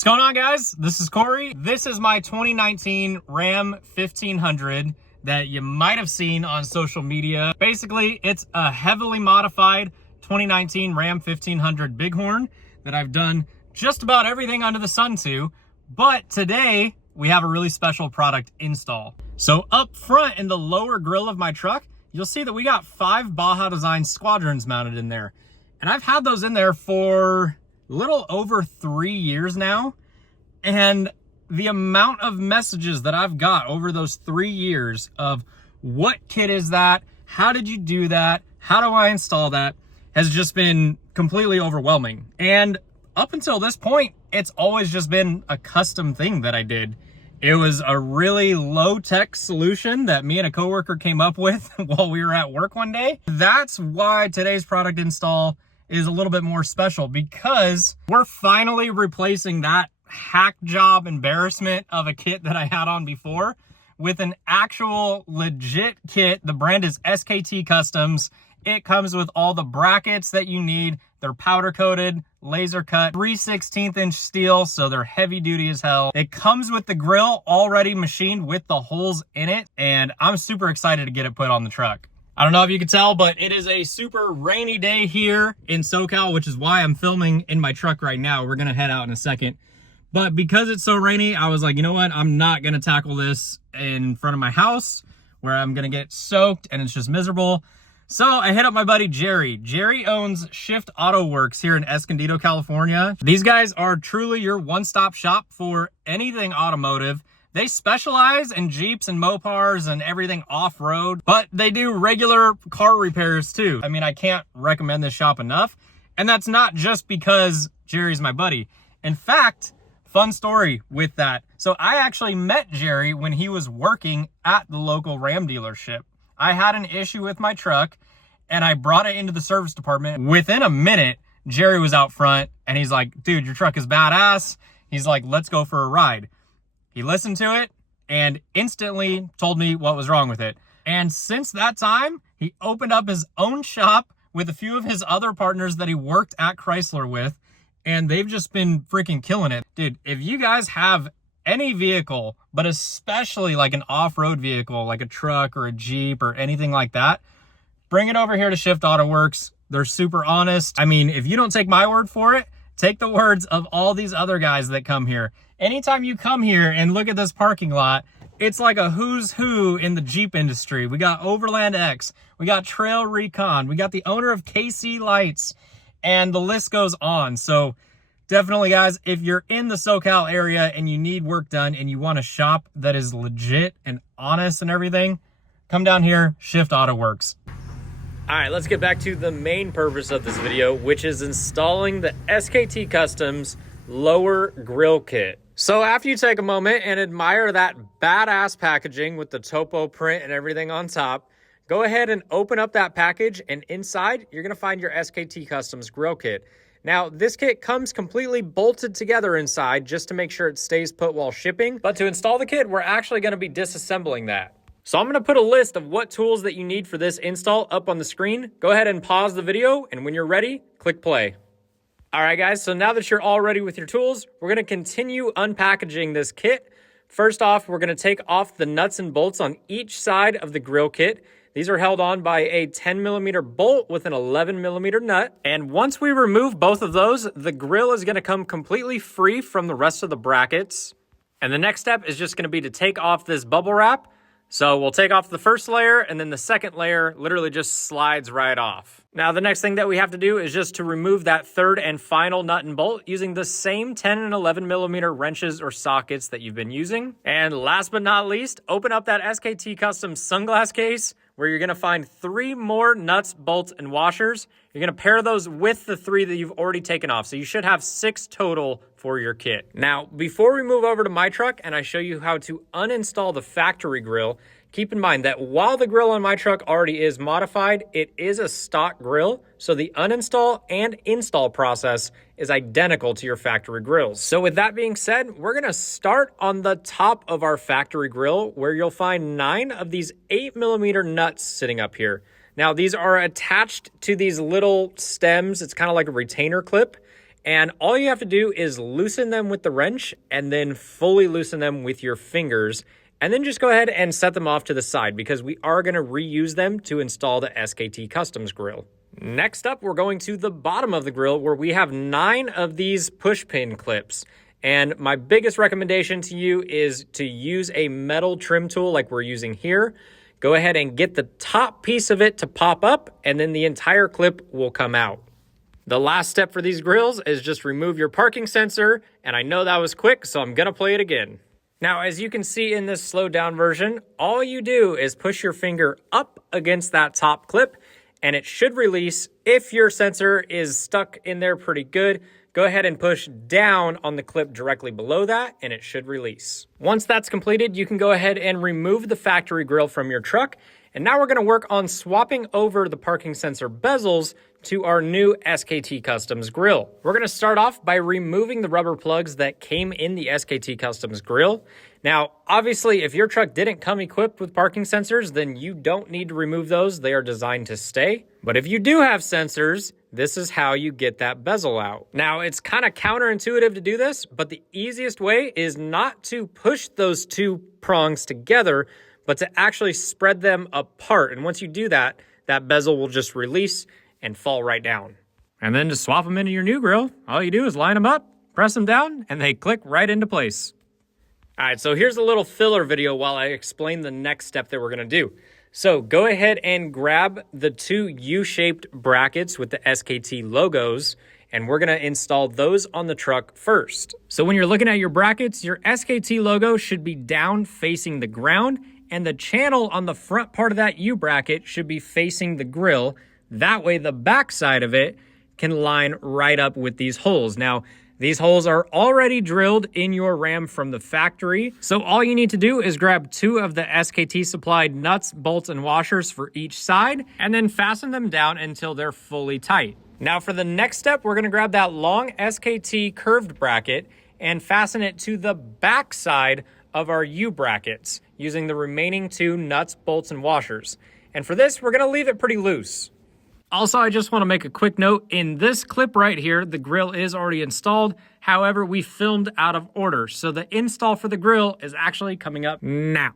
What's going on, guys? This is Corey. This is my 2019 Ram 1500 that you might have seen on social media. Basically, it's a heavily modified 2019 Ram 1500 Bighorn that I've done just about everything under the sun to. But today, we have a really special product install. So up front in the lower grille of my truck, you'll see that we got 5 Baja Design Squadrons mounted in there. And I've had those in there for a little over 3 years now. And the amount of messages that I've got over those 3 years of what kit is that? How did you do that? How do I install that? Has just been completely overwhelming. And up until this point, it's always just been a custom thing that I did. It was a really low-tech solution that me and a coworker came up with while we were at work one day. That's why today's product install is a little bit more special, because we're finally replacing that hack job embarrassment of a kit that I had on before with an actual legit kit. The brand is SKT Customs. It comes with all the brackets that you need. They're powder coated, laser cut, 3/16 inch steel, so they're heavy duty as hell. It comes with the grill already machined with the holes in it, and I'm super excited to get it put on the truck. I don't know if you can tell, but it is a super rainy day here in SoCal, which is why I'm filming in my truck right now. We're gonna head out in a second. But because it's so rainy, I was like, you know what? I'm not gonna tackle this in front of my house where I'm gonna get soaked and it's just miserable. So I hit up my buddy Jerry. Jerry owns Shift Auto Works here in Escondido, California. These guys are truly your one-stop shop for anything automotive. They specialize in Jeeps and Mopars and everything off-road, but they do regular car repairs too. I mean, I can't recommend this shop enough. And that's not just because Jerry's my buddy. In fact, fun story with that. So I actually met Jerry when he was working at the local Ram dealership. I had an issue with my truck and I brought it into the service department. Within a minute, Jerry was out front and he's like, dude, your truck is badass. He's like, let's go for a ride. He listened to it and instantly told me what was wrong with it. And since that time, he opened up his own shop with a few of his other partners that he worked at Chrysler with, and they've just been freaking killing it. Dude, if you guys have any vehicle, but especially like an off-road vehicle, like a truck or a Jeep or anything like that, bring it over here to Shift Auto Works. They're super honest. I mean, if you don't take my word for it, take the words of all these other guys that come here. Anytime you come here and look at this parking lot, it's like a who's who in the Jeep industry. We got Overland X, we got Trail Recon, we got the owner of KC Lights, and the list goes on. So definitely, guys, if you're in the SoCal area and you need work done and you want a shop that is legit and honest and everything, come down here, Shift Auto Works. All right, let's get back to the main purpose of this video, which is installing the SKT Customs lower grill kit. So after you take a moment and admire that badass packaging with the topo print and everything on top, go ahead and open up that package, and inside you're gonna find your SKT Customs grill kit. Now, this kit comes completely bolted together inside just to make sure it stays put while shipping. But to install the kit, we're actually gonna be disassembling that. So I'm gonna put a list of what tools that you need for this install up on the screen. Go ahead and pause the video, and when you're ready, click play. All right, guys, so now that you're all ready with your tools, we're gonna continue unpackaging this kit. First off, we're gonna take off the nuts and bolts on each side of the grill kit. These are held on by a 10mm bolt with an 11mm nut. And once we remove both of those, the grill is gonna come completely free from the rest of the brackets. And the next step is just gonna be to take off this bubble wrap. So we'll take off the first layer, and then the second layer literally just slides right off. Now, the next thing that we have to do is just to remove that third and final nut and bolt using the same 10 and 11mm wrenches or sockets that you've been using. And last but not least, open up that SKT Custom sunglass case, where you're gonna find 3 more nuts, bolts, and washers. You're gonna pair those with the 3 that you've already taken off. So you should have 6 total for your kit. Now, before we move over to my truck and I show you how to uninstall the factory grill, keep in mind that while the grill on my truck already is modified, it is a stock grill. So the uninstall and install process is identical to your factory grills. So with that being said, we're gonna start on the top of our factory grill, where you'll find 9 of these 8mm nuts sitting up here. Now, these are attached to these little stems. It's kind of like a retainer clip. And all you have to do is loosen them with the wrench and then fully loosen them with your fingers. And then just go ahead and set them off to the side because we are going to reuse them to install the SKT Customs grill. Next up, we're going to the bottom of the grill where we have 9 of these push pin clips. And my biggest recommendation to you is to use a metal trim tool like we're using here. Go ahead and get the top piece of it to pop up, and then the entire clip will come out. The last step for these grills is just remove your parking sensor, and I know that was quick, so I'm gonna play it again. Now, as you can see in this slowed down version, all you do is push your finger up against that top clip, and it should release. If your sensor is stuck in there pretty good, go ahead and push down on the clip directly below that, and it should release. Once that's completed, you can go ahead and remove the factory grill from your truck. And now we're gonna work on swapping over the parking sensor bezels to our new SKT Customs grill. We're gonna start off by removing the rubber plugs that came in the SKT Customs grill. Now, obviously, if your truck didn't come equipped with parking sensors, then you don't need to remove those. They are designed to stay. But if you do have sensors, this is how you get that bezel out. Now, it's kind of counterintuitive to do this, but the easiest way is not to push those 2 prongs together, but to actually spread them apart. And once you do that, that bezel will just release and fall right down. And then to swap them into your new grill, all you do is line them up, press them down, and they click right into place. All right, so here's a little filler video while I explain the next step that we're gonna do. So go ahead and grab the 2 U-shaped brackets with the SKT logos, and we're gonna install those on the truck first. So when you're looking at your brackets, your SKT logo should be down facing the ground, and the channel on the front part of that U bracket should be facing the grill. That way the back side of it can line right up with these holes. Now, these holes are already drilled in your Ram from the factory. So all you need to do is grab 2 of the SKT supplied nuts, bolts, and washers for each side, and then fasten them down until they're fully tight. Now for the next step, we're gonna grab that long SKT curved bracket and fasten it to the back side of our U brackets using the remaining 2 nuts, bolts, and washers. And for this, we're gonna leave it pretty loose. Also, I just want to make a quick note. In this clip right here, the grill is already installed. However, we filmed out of order. So the install for the grill is actually coming up now.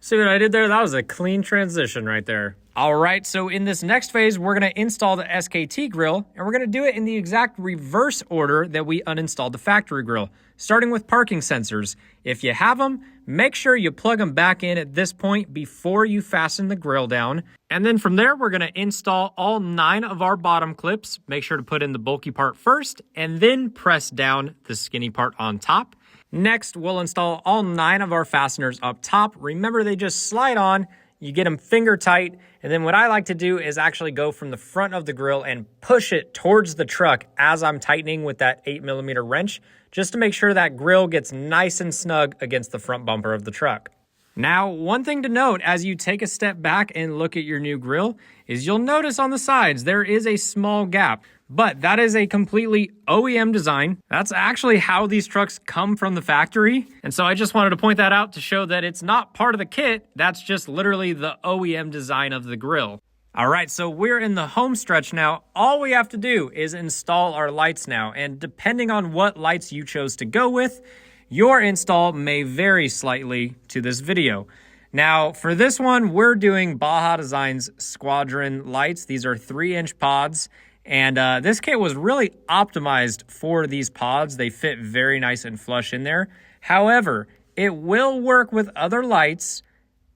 See what I did there? That was a clean transition right there. All right, so in this next phase, we're going to install the SKT grill, and we're going to do it in the exact reverse order that we uninstalled the factory grill, starting with parking sensors. If you have them, make sure you plug them back in at this point before you fasten the grill down. And then from there, we're going to install all 9 of our bottom clips. Make sure to put in the bulky part first, and then press down the skinny part on top. Next, we'll install all 9 of our fasteners up top. Remember, they just slide on. You get them finger tight, and then what I like to do is actually go from the front of the grill and push it towards the truck as I'm tightening with that 8mm wrench, just to make sure that grill gets nice and snug against the front bumper of the truck. Now, one thing to note as you take a step back and look at your new grill is you'll notice on the sides there is a small gap. But that is a completely OEM design. That's actually how these trucks come from the factory. And so I just wanted to point that out to show that it's not part of the kit. That's just literally the OEM design of the grill. All right, so we're in the home stretch now. All we have to do is install our lights now. And depending on what lights you chose to go with, your install may vary slightly to this video. Now, for this one, we're doing Baja Design's Squadron lights. These are 3-inch pods. And this kit was really optimized for these pods. They fit very nice and flush in there. However, it will work with other lights,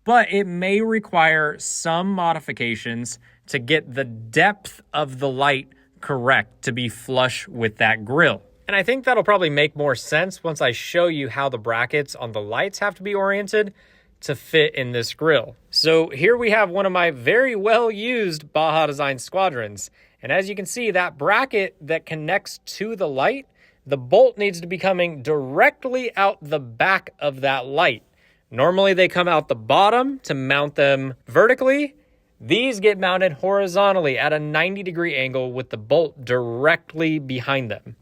but it may require some modifications to get the depth of the light correct to be flush with that grill. And I think that'll probably make more sense once I show you how the brackets on the lights have to be oriented to fit in this grill. So here we have one of my very well used Baja Design Squadrons. And as you can see, that bracket that connects to the light, the bolt needs to be coming directly out the back of that light. Normally they come out the bottom to mount them vertically. These get mounted horizontally at a 90-degree angle with the bolt directly behind them.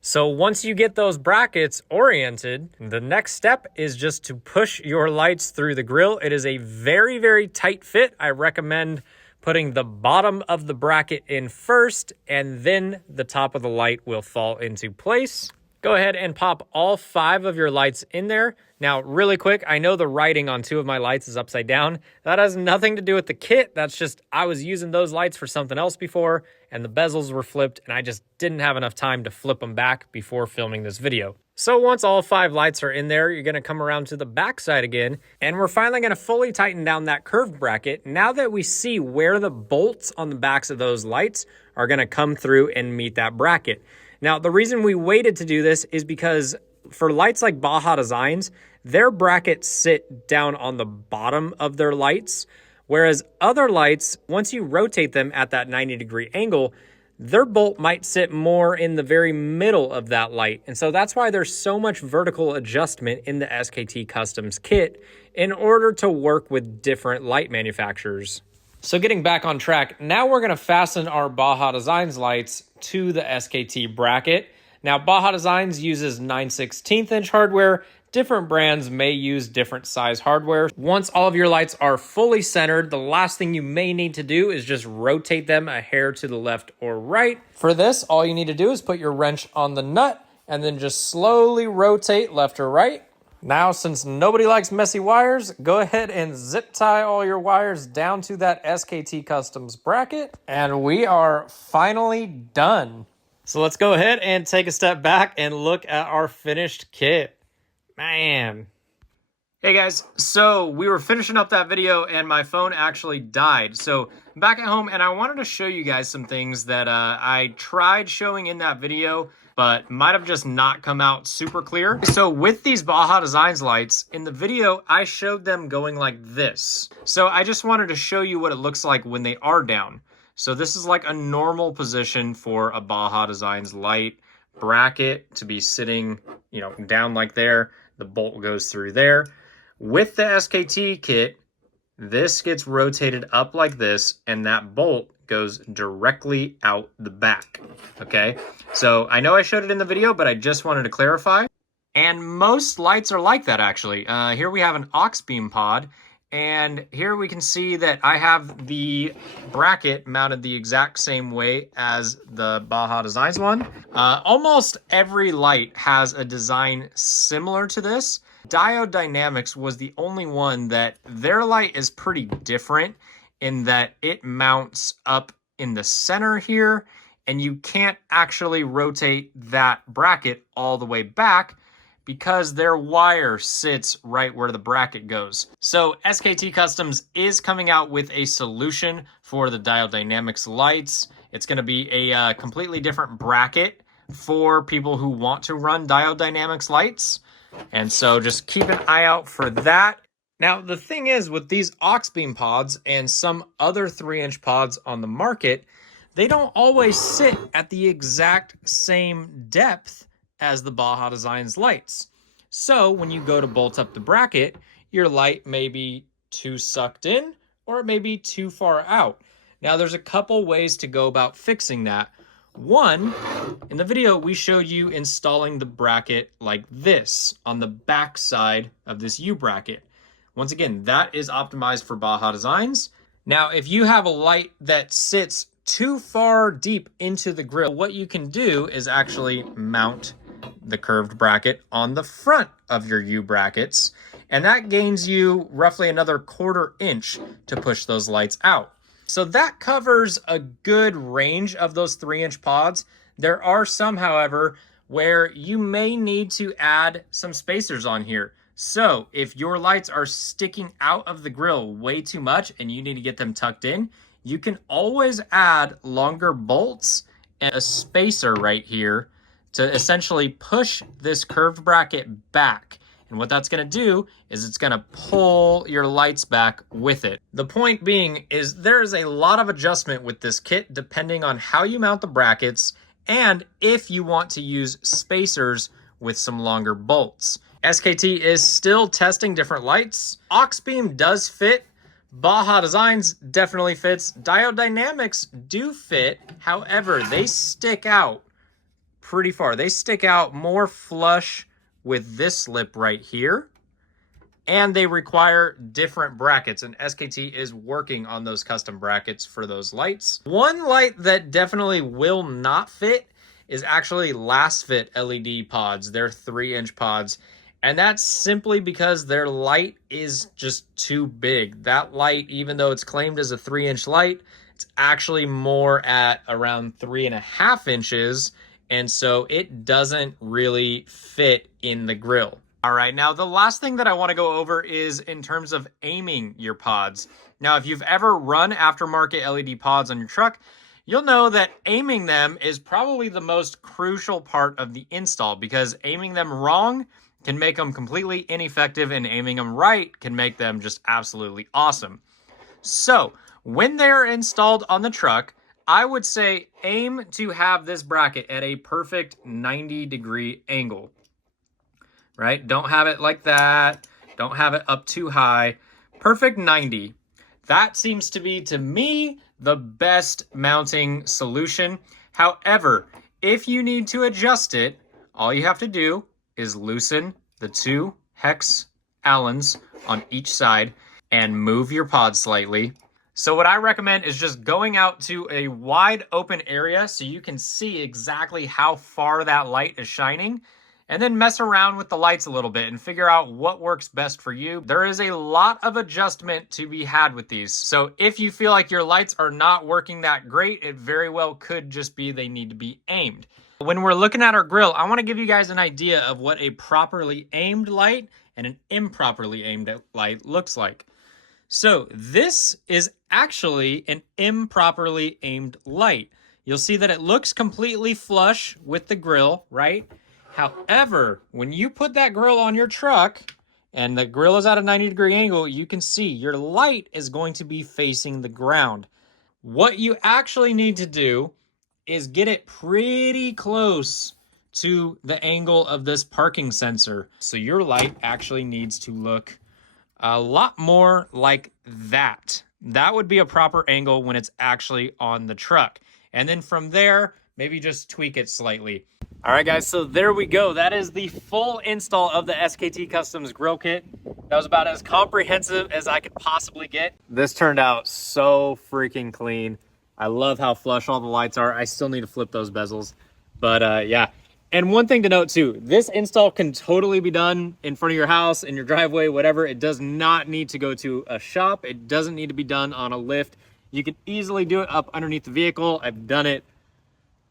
So once you get those brackets oriented, the next step is just to push your lights through the grill. It is a very, very tight fit. I recommend putting the bottom of the bracket in first, and then the top of the light will fall into place. Go ahead and pop all 5 of your lights in there. Now, really quick, I know the writing on 2 of my lights is upside down. That has nothing to do with the kit. That's just, I was using those lights for something else before, and the bezels were flipped, and I just didn't have enough time to flip them back before filming this video. So once all 5 lights are in there, you're gonna come around to the back side again, and we're finally gonna fully tighten down that curved bracket now that we see where the bolts on the backs of those lights are gonna come through and meet that bracket. Now, the reason we waited to do this is because for lights like Baja Designs, their brackets sit down on the bottom of their lights, whereas other lights, once you rotate them at that 90-degree angle, their bolt might sit more in the very middle of that light. And so that's why there's so much vertical adjustment in the SKT Customs kit in order to work with different light manufacturers. So getting back on track, now we're gonna fasten our Baja Designs lights to the SKT bracket. Now, Baja Designs uses 9/16 inch hardware. Different brands may use different size hardware. Once all of your lights are fully centered, the last thing you may need to do is just rotate them a hair to the left or right. For this, all you need to do is put your wrench on the nut and then just slowly rotate left or right. Now, since nobody likes messy wires, go ahead and zip tie all your wires down to that SKT Customs bracket, and we are finally done. So let's go ahead and take a step back and look at our finished kit. Man. Hey guys, so we were finishing up that video and my phone actually died. So I'm back at home and I wanted to show you guys some things that I tried showing in that video, but might have just not come out super clear. So with these Baja Designs lights, in the video, I showed them going like this. So I just wanted to show you what it looks like when they are down. So this is like a normal position for a Baja Designs light bracket to be sitting, you know, down like there. The bolt goes through there. With the SKT kit, this gets rotated up like this, and that bolt goes directly out the back, okay? So I know I showed it in the video, but I just wanted to clarify. And most lights are like that, actually. Here we have an aux beam pod, and here we can see that I have the bracket mounted the exact same way as the Baja Designs one. Almost every light has a design similar to this. Diode Dynamics was the only one that their light is pretty different in that it mounts up in the center here, and you can't actually rotate that bracket all the way back because their wire sits right where the bracket goes. So SKT Customs is coming out with a solution for the Diode Dynamics lights. It's gonna be a completely different bracket for people who want to run Diode Dynamics lights. And so just keep an eye out for that. Now, the thing is with these aux beam pods and some other 3-inch pods on the market, they don't always sit at the exact same depth as the Baja Designs lights. So when you go to bolt up the bracket, your light may be too sucked in or it may be too far out. Now, there's a couple ways to go about fixing that. One, in the video, we showed you installing the bracket like this on the back side of this U bracket. Once again, that is optimized for Baja Designs. Now, if you have a light that sits too far deep into the grill, what you can do is actually mount the curved bracket on the front of your U brackets, and that gains you roughly another 1/4 inch to push those lights out. So that covers a good range of those 3-inch pods. There are some, however, where you may need to add some spacers on here. So if your lights are sticking out of the grill way too much and you need to get them tucked in, you can always add longer bolts and a spacer right here to essentially push this curved bracket back. And what that's gonna do is it's gonna pull your lights back with it. The point being is there is a lot of adjustment with this kit depending on how you mount the brackets and if you want to use spacers with some longer bolts. SKT is still testing different lights. Aux beam does fit. Baja Designs definitely fits. Diode Dynamics do fit. However, they stick out pretty far. They stick out more flush with this lip right here and they require different brackets, and SKT is working on those custom brackets for those lights. One light that definitely will not fit is actually last fit LED pods. They're 3-inch pods, and that's simply because their light is just too big. That light, even though it's claimed as a 3-inch light, it's actually more at around 3.5 inches, and so it doesn't really fit in the grill. All right, now the last thing that I want to go over is in terms of aiming your pods. Now, if you've ever run aftermarket LED pods on your truck, you'll know that aiming them is probably the most crucial part of the install, because aiming them wrong can make them completely ineffective, and aiming them right can make them just absolutely awesome. So when they're installed on the truck, I would say aim to have this bracket at a perfect 90-degree angle. Right? Don't have it like that. Don't have it up too high. Perfect 90. That seems to be, to me, the best mounting solution. However, if you need to adjust it, all you have to do is loosen the 2 hex Allens on each side and move your pod slightly. So what I recommend is just going out to a wide open area so you can see exactly how far that light is shining, and then mess around with the lights a little bit and figure out what works best for you. There is a lot of adjustment to be had with these. So if you feel like your lights are not working that great, it very well could just be they need to be aimed. When we're looking at our grill, I want to give you guys an idea of what a properly aimed light and an improperly aimed light looks like. So this is actually an improperly aimed light. You'll see that it looks completely flush with the grill, right? However, when you put that grill on your truck and the grill is at a 90-degree angle, you can see your light is going to be facing the ground. What you actually need to do is get it pretty close to the angle of this parking sensor. So your light actually needs to look a lot more like that. That would be a proper angle when it's actually on the truck. And then from there, maybe just tweak it slightly. All right, guys, so there we go. That is the full install of the SKT Customs grill kit. That was about as comprehensive as I could possibly get. This turned out so freaking clean. I love how flush all the lights are. I still need to flip those bezels, but yeah. And one thing to note too, this install can totally be done in front of your house, in your driveway, whatever. It does not need to go to a shop. It doesn't need to be done on a lift. You can easily do it up underneath the vehicle. I've done it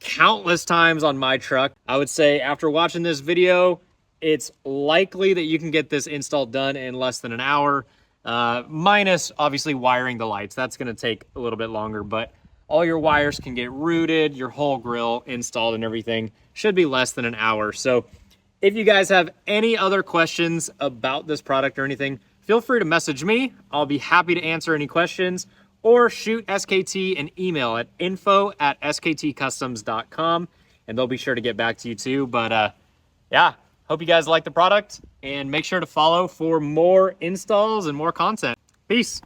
countless times on my truck. I would say after watching this video, it's likely that you can get this install done in less than an hour, minus obviously wiring the lights. That's going to take a little bit longer, but all your wires can get routed, your whole grill installed and everything should be less than an hour. So if you guys have any other questions about this product or anything, feel free to message me. I'll be happy to answer any questions, or shoot SKT an email at info@sktcustoms.com, and they'll be sure to get back to you too. But yeah, hope you guys like the product, and make sure to follow for more installs and more content. Peace.